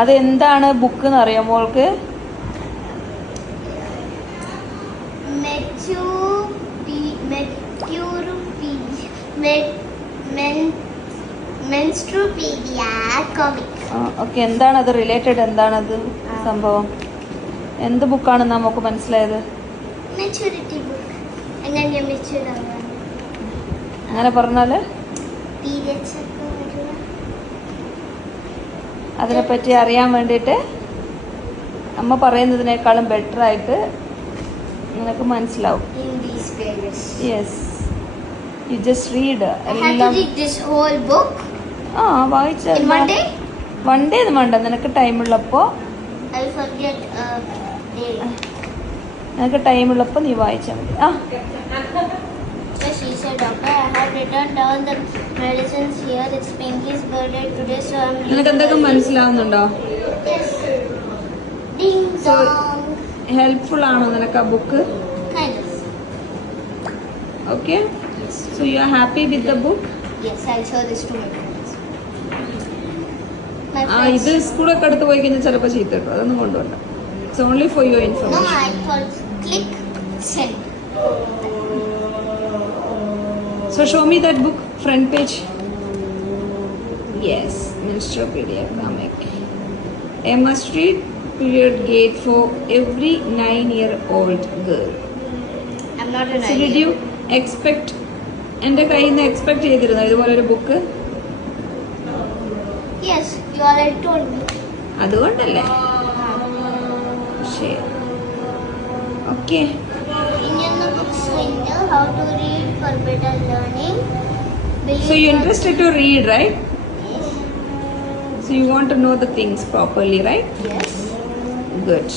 അതെന്താണ് ബുക്ക് എന്ന് അറിയാം മോൾക്ക്? ഓക്കെ, എന്താണ് അത് റിലേറ്റഡ്? എന്താണത് സംഭവം? എന്ത് ബുക്കാണെന്ന് നമുക്ക് മനസ്സിലായത്? അങ്ങനെ പറഞ്ഞാല് അതിനെപ്പറ്റി അറിയാൻ വേണ്ടിയിട്ട് അമ്മ പറയുന്നതിനേക്കാളും ബെറ്റർ ആയിട്ട് നിനക്ക് മനസ്സിലാവും. Yes, you just read. എല്ലാം വായിച്ച വൺ ഡേ വേണ്ട, നിനക്ക് ടൈമുള്ളപ്പോ നീ വായിച്ചാൽ മതി. She said, "Doctor, I have written down the medicines here. It's Pinky's birthday today, so I'm leaving." നിനക്ക് എന്തൊക്കെ മനസ്സിലാവുന്നുണ്ടോ? Yes. Ding dong. ഹെൽപ്ഫുൾ ആണോ നിനക്ക് ആ book? Kind of. Okay. Yes. So you are happy with the book? Yes, I'll show this to my friends. ഇത് സ്കൂളൊക്കെ അടുത്ത് പോയി കഴിഞ്ഞാൽ ചിലപ്പോൾ ചീത്ത കിട്ടും. അതൊന്നും കൊണ്ടുപോകണ്ട. It's only for your No, information. I thought click send. So show me that book, front page. Yes, Menstruopedia comic. Emma Street, period gate for every 9-year-old girl. I'm not an So did you expect? എൻ്റെ കയ്യിൽ നിന്ന് എക്സ്പെക്ട് ചെയ്തിരുന്നോ ഇതുപോലൊരു book? Yes, you already told me. അതുകൊണ്ടല്ലേ? ശരി, okay. In the books window, how to read for better learning. So you're interested to read, right? Yes. So you want to know the things properly, right? Yes. Good.